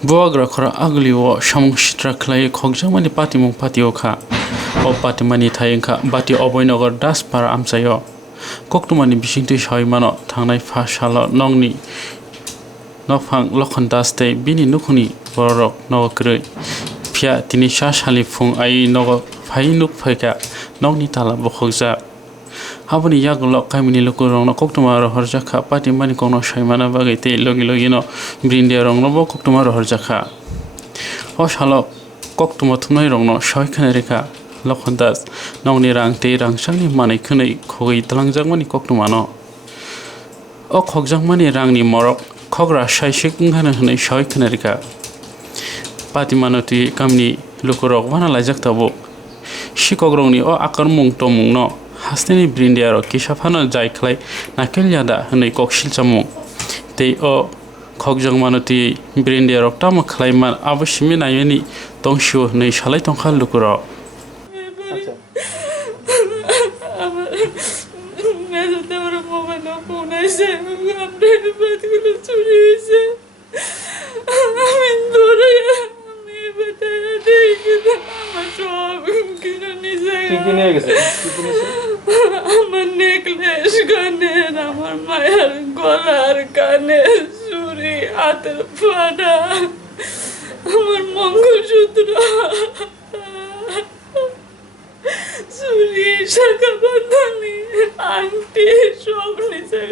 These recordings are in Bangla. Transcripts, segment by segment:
Buagra ugly or some straklay khogwi patimung patioka or patimani tainka bati Abhoynagar das para amchaio. Koktumani bishintu shoimano tangnai fashala nongni nofang lokhan daste bini nukuni borok nogre pia tini shashali fung ai nogo phai nuk phaika nongni tala bokhogja. Habwi yaglo kaimini lukurong Kwbangma Rangchak patimani kono shoimana bagite logi no brindia rongno bo Kwbangma Rangchak. O shalo Kwbangma thumnai rongno shoikhane reka lokhandas nongni rangte rangchakni manai khunai khogwi twlangjakmani Kwbangma no. O khogjakmani rangni morok khogra saisik unghana hunai shoikhane reka. Patimano tui kamni lukurok wana lajak tabo. Sikhok rongni o akarmung tomung no hasteni brindiaro kisafano jaiklai nakeljada hunai koksil chamung tei o khogjangmano tui brindiaro tamo khlaiman abosimi nayeni tongshu hunai salai tongkhal lukuro. আমার নেকলেস কানের আমার মায়ের গলার কানের চুড়ি হাতের ফাটা আমার মঙ্গলসূত্র চুড়ি শাখা বন্ধনী আংটি সব নিচে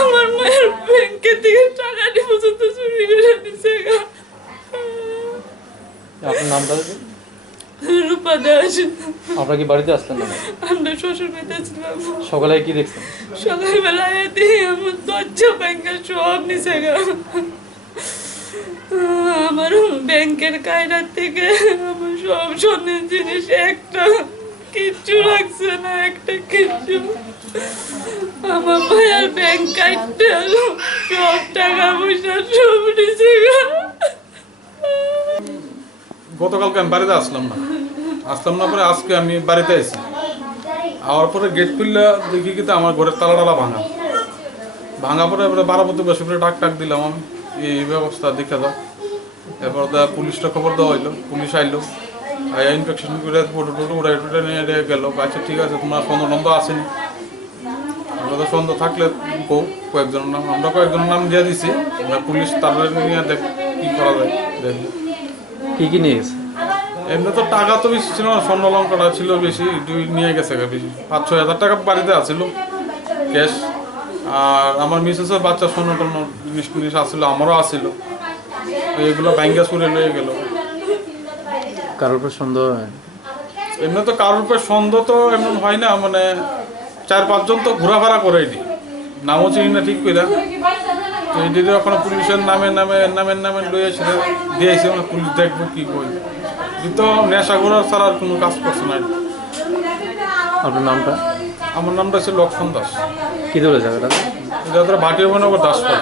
আমার মায়ের ব্যাংকে থেকে টাকা পর্যন্ত চুরি করে নিচে। আপনার নামটা রূপা দাস। আপনারা কি বাড়িতে আসলেন না? আমরা শ্বশুর বাড়িতে ছিলাম। সকালে কি দেখছেন? সকালবেলায় দেখি আমার দরজা ব্যাংকে সব নিচে আমার ব্যাংকের কায়দার থেকে আমার সব স্বর্ণের জিনিস একটা কিচ্ছু রাখছে না, একটা কিচ্ছু। আমার ভাইয়ার ব্যাংক কাটতে সব টাকা পয়সা সব নিচে। গতকালকে আমি বাড়িতে আসলাম না পরে আজকে আমি বাড়িতে এসেছি। আওয়ার পরে গেট খুললে দেখি কিন্তু আমার ঘরের তালা ভাঙা পরে এবারে 12 প্রতিবেশী করে ডাক দিলাম আমি এই ব্যবস্থা দেখে দাও। এরপর পুলিশটা খবর দেওয়া হইলো, পুলিশ আইলো, ইনফেকশন করে ফটো উড়াই নিয়ে গেল। আচ্ছা ঠিক আছে, তোমার সন্দেহ আসেনি, আমরা তো সন্দেহ থাকলে কয়েকজনের নাম আমরা কয়েকজনের নাম দিয়ে দিছি। পুলিশ তারপরে নিয়ে দেখ কি করা যায় দেখবো। কি নিয়ে গেছে? এমনি তো টাকা তো বেশি ছিল না, স্বর্ণ লঙ্কাটা ছিল বেশি, নিয়ে গেছে বেশি 5-6 হাজার টাকা বাড়িতে আছিল ক্যাশ। আর আমার মিসেসের বাচ্চা স্বর্ণ টর্ণ জিনিস আসছিল, আমারও আসছিল, এগুলো ব্যাংকে চুরি নিয়ে গেল। কারোর উপর সন্দেহ? এমনি তো কারোর উপর সন্দেহ তো এমন হয় না, মানে 4-5 জন তো ঘোরাফেরা করেনি, নামও চিনি না ঠিক করে। তো এই দিদি ওখানে পুলিশের নামে লইয়া সেটা দিয়েছে, মানে পুলিশ দেখবো কি কই। কিন্তু নেশা করার ছাড়া আর কোনো কাজ করছে না। আপনার নামটা? আমার নামটা ছিল লক্ষণ দাস। কি ধরে জায়গাটা? এটা ভাটি অভিনগর দাসপাড়া।